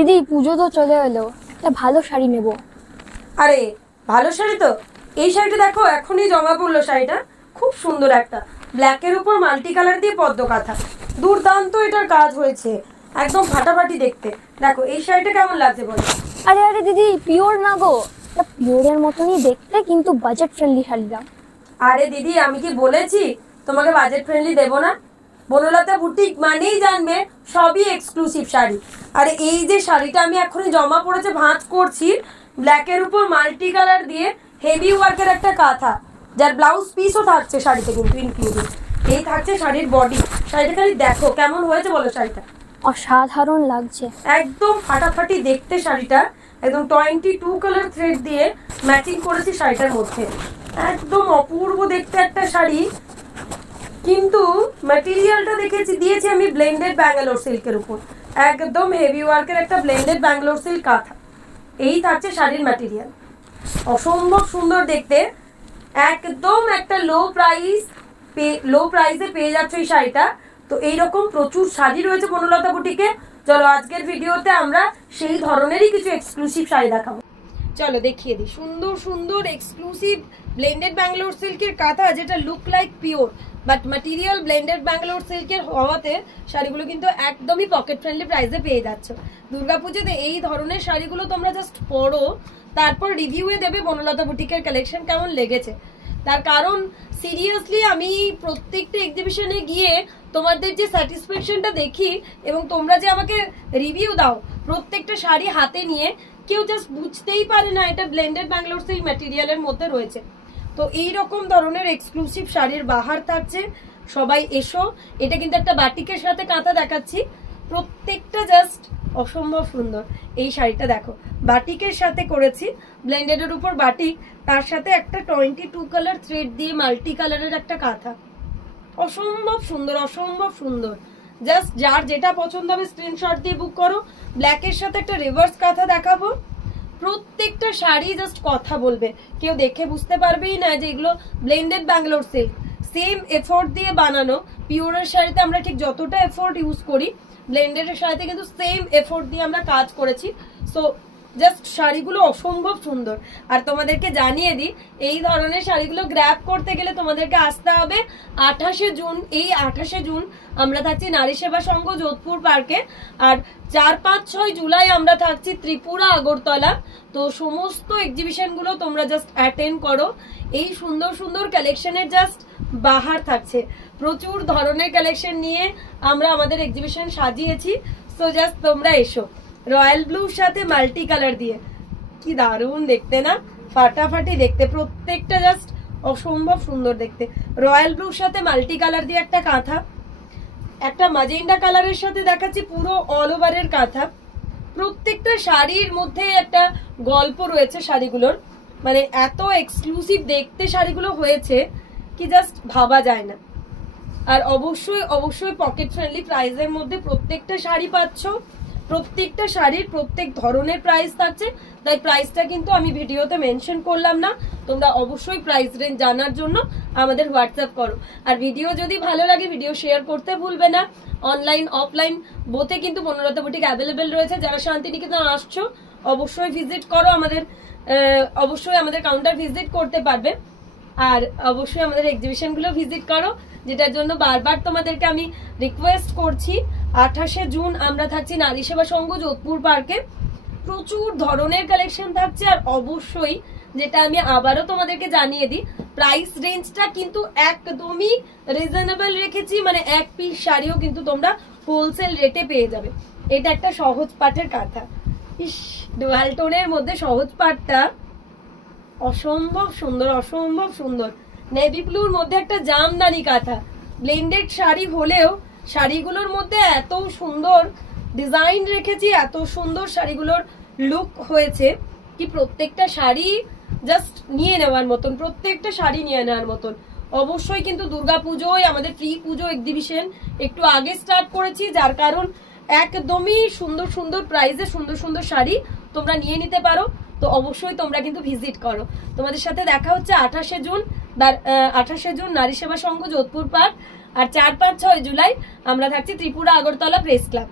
দিদি পুজো তো চলে এলো, একটা ভালো শাড়ি নেব। আরে ভালো শাড়ি তো এই শাড়িটা দেখো, এখনই জমা পড়লো শাড়িটা, খুব সুন্দর একটা ব্ল্যাকের উপর মাল্টি কালার দিয়ে পদ্ম কাঁথা, দুর্দান্ত এটার কাজ হয়েছে, একদম ফাটাফাটি দেখতে। দেখো এই শাড়িটা কেমন লাগছে বলো? আরে আরে দিদি, পিওর না গো, এটা পিওরের মতনই দেখতে, কিন্তু বাজেট ফ্রেন্ডলি শাড়ি দাম। আরে দিদি আমি কি বলেছি তোমাকে বাজেট ফ্রেন্ডলি দেবো না? বনলতা বুটিক মানেই জানবে সবই এক্সক্লুসিভ শাড়ি। আরে এই যে শাড়িটা আমি এখনই জমা পড়েছে ভাঁজ করছি, ব্ল্যাকের উপর মাল্টি কালার দিয়ে হেভি ওয়ার্কের একটা কাঁথা, যার ব্লাউজ পিসও থাকছে শাড়িতে কিন্তু ইনক্লুডেড। এই থাকছে শাড়ির বডি। শাড়িটা খালি দেখো কেমন হয়েছে বলো শাড়িটা? অসাধারণ লাগছে, একদম ফাটাফাটি দেখতে শাড়িটা, একদম 22 কালার থ্রেড দিয়ে ম্যাচিং করেছি শাড়িটার মধ্যে, একদম অপূর্ব দেখতে একটা শাড়ি। কিন্তু ম্যাটেরিয়ালটা দিয়েছি আমি ব্লেন্ডেড ব্যাঙ্গালোর সিল্কের উপর, একদম হেভি ওয়ার্কের একটা ব্লেন্ডেড ব্যাঙ্গালোর সিল্ক কাঁথা। এই থাকছে শাড়ির ম্যাটেরিয়াল, অসম্ভব সুন্দর দেখতে, একদম একটা লো প্রাইসে পেয়ে যাচ্ছে এই শাড়িটা। তো এইরকম প্রচুর শাড়ি রয়েছে বনলতা বুটিকে। চলো আজকের ভিডিওতে আমরা সেই ধরনেরই কিছু এক্সক্লুসিভ শাড়ি দেখাবো। চলো দেখিয়ে দিই সুন্দর সুন্দর এক্সক্লুসিভ ব্লেন্ডেড ব্যাঙ্গালোর সিল্কের কাঁথা, যেটা look like pure but material blended Bangalore সিল্কের হওয়াতে শাড়িগুলো কিন্তু একদমই পকেট ফ্রেন্ডলি প্রাইসে পেয়ে যাচ্ছ। দুর্গাপুজোতে এই ধরনের শাড়িগুলো তোমরা জাস্ট পরো, তারপর রিভিউয়ে দেবে বনলতা বুটিকের কালেকশন কেমন লেগেছে। তার কারণ সিরিয়াসলি আমি প্রত্যেকটা এক্সিবিশনে গিয়ে তোমাদের যে স্যাটিসফ্যাকশনটা দেখি এবং তোমরা যে আমাকে রিভিউ দাও প্রত্যেকটা শাড়ি হাতে নিয়ে, কেউ জাস্ট বুঝতেই পারে না এটা ব্লেন্ডেড ব্যাঙ্গালোর সিল্ক ম্যাটেরিয়ালের মধ্যে রয়েছে। তো এই রকম ধরনের এক্সক্লুসিভ শাড়ির বাহার থাকছে, সবাই এসো। এটা কিন্তু একটা বাটিকের সাথে কাঁথা দেখাচ্ছি, প্রত্যেকটা জাস্ট অসম্ভব সুন্দর। এই শাড়িটা দেখো বাটিকের সাথে করেছি, ব্লেন্ডেডের উপর বাটিক, তার সাথে একটা 22 কালার থ্রেড দিয়ে মাল্টি কালারের একটা কাঁথা, অসম্ভব সুন্দর অসম্ভব সুন্দর। জাস্ট যার যেটা পছন্দ হবে স্ক্রিনশট দিয়ে বুক করো। ব্ল্যাকের সাথে একটা রিভার্স কাঁথা দেখাবো, প্রত্যেকটা শাড়ি জাস্ট কথা বলবে, কেউ দেখে বুঝতে পারবেই না যে এগুলো blended Bangalore silk. Same effort দিয়ে বানানো, পিওরের শাড়িতে আমরা ঠিক যতটা এফোর্ট ইউজ করি, ব্লেন্ডেডের শাড়িতে কিন্তু সেম এফোর্ট দিয়ে আমরা কাজ করেছি। সো জাস্ট শাড়িগুলো অসম্ভব সুন্দর। আর তোমাদেরকে জানিয়ে দিই, এই ধরনের শাড়িগুলো গ্র্যাব করতে গেলে তোমাদেরকে আসতে হবে 28শে জুন। এই 28শে জুন আমরা থাকছি নারী সেবা সংঘ যোধপুর পার্কে, আর 4, 5, 6 জুলাই আমরা থাকছি ত্রিপুরা আগরতলা। তো সমস্ত এক্সিবিশনগুলো তোমরা জাস্ট অ্যাটেন্ড করো। এই সুন্দর সুন্দর কালেকশনের জাস্ট বাহার থাকছে, প্রচুর ধরনের কালেকশন নিয়ে আমরা আমাদের এক্সিবিশন সাজিয়েছি। সো জাস্ট তোমরা এসো। রয়্যাল ব্লুর সাথে মাল্টি কালার দিয়ে কি দারুণ দেখতে না, ফাটাফাটি দেখতে, প্রত্যেকটা জাস্ট অসম্ভব সুন্দর দেখতে। রয়্যাল ব্লুর সাথে মাল্টি কালার দিয়ে একটা কাঁথা, একটা ম্যাজেন্ডা কালারের সাথে দেখাচ্ছি পুরো অল ওভারের কাঁথা। প্রত্যেকটা শাড়ির মধ্যে একটা গল্প রয়েছে শাড়িগুলোর, মানে এত এক্সক্লুসিভ দেখতে শাড়িগুলো হয়েছে কি জাস্ট ভাবা যায় না। আর অবশ্যই অবশ্যই পকেট ফ্রেন্ডলি প্রাইসের মধ্যে প্রত্যেকটা শাড়ি পাচ্ছ, প্রত্যেকটা শাড়ির প্রত্যেক ধরনের প্রাইস থাকছে, তাই প্রাইসটা কিন্তু আমি ভিডিওতে মেনশন করলাম না। তোমরা অবশ্যই প্রাইস রেঞ্জ জানার জন্য আমাদের হোয়াটসঅ্যাপ করো। আর ভিডিও যদি ভালো লাগে ভিডিও শেয়ার করতে ভুলবে না। অনলাইন অফলাইন বোথে কিন্তু বনলতা বুটিক অ্যাভেলেবেল রয়েছে। যারা শান্তিনিকেতন আসছো অবশ্যই ভিজিট করো, অবশ্যই আমাদের কাউন্টার ভিজিট করতে পারবে। আর অবশ্যই আমাদের এক্সিবিশনগুলো ভিজিট করো, যেটার জন্য বারবার তোমাদেরকে আমি রিকোয়েস্ট করছি। 28শে জুন আমরা থাকছি নারী সেবা সংঘ যোধপুর পার্কে, প্রচুর ধরনের কালেকশন থাকছে। আর অবশ্যই যেটা আমি আবারও তোমাদেরকে জানিয়ে দিই, প্রাইস রেঞ্জটা কিন্তু একদমই রিজনেবল রেখেছি, মানে এক পিস শাড়িও কিন্তু তোমরা হোলসেল রেটে পেয়ে যাবে। এটা একটা সহজ পাঠের কাঁথা, ইস ডুয়াল টোনের মধ্যে সহজ পাঠটা অসম্ভব সুন্দর অসম্ভব সুন্দর। নেভি ব্লুর মধ্যে একটা জামদানি কাঁথা, ব্লেন্ডেড শাড়ি হলেও শাড়িগুলোর মধ্যে এত সুন্দর ডিজাইন রেখেছি, এত সুন্দর শাড়িগুলোর লুক হয়েছে কি প্রত্যেকটা শাড়ি জাস্ট নিয়ে নেওয়ার মতন, প্রত্যেকটা শাড়ি নিয়ে নেওয়ার মতন। অবশ্যই কিন্তু দুর্গাপুজোয় আমাদের প্রি পুজো এক্সিবিশন একটু আগে স্টার্ট করেছি, যার কারণ একদমই সুন্দর সুন্দর প্রাইসে সুন্দর সুন্দর শাড়ি তোমরা নিয়ে নিতে পারো। তো অবশ্যই তোমরা কিন্তু ভিজিট করো। তোমাদের সাথে দেখা হচ্ছে 28শে জুন নারী সেবা সংঘ যোধপুর পার্ক, আর 4, 5, 6 জুলাই আমরা থাকছি ত্রিপুরা আগরতলা প্রেস ক্লাব।